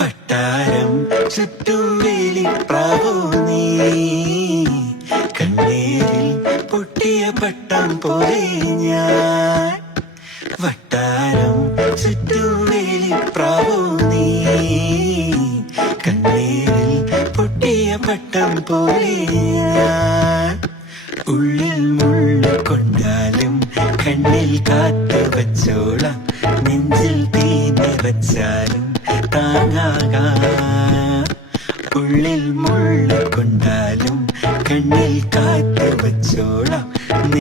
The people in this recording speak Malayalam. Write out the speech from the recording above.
വട്ടാരം ചുറ്റും വേലിപ്രാവോ നീ, കണ്ണീരിൽ പൊട്ടിയ പട്ടം പോലെ ഞാൻ. വട്ടാരം ചുറ്റും വേലിപ്രാവോ നീ, കണ്ണീരിൽ പൊട്ടിയ പട്ടം പോലെ ഞാൻ. ഉള്ളിൽ മുള്ളു കൊണ്ടാലും കണ്ണിൽ കാത്തു വച്ചോളാം, നെഞ്ചിൽ തീ നിറച്ചാലും താങ്ങാകാം. ഉള്ളിൽ മുള്ളു കൊണ്ടാലും കണ്ണിൽ കാത്തു വച്ചോളാം.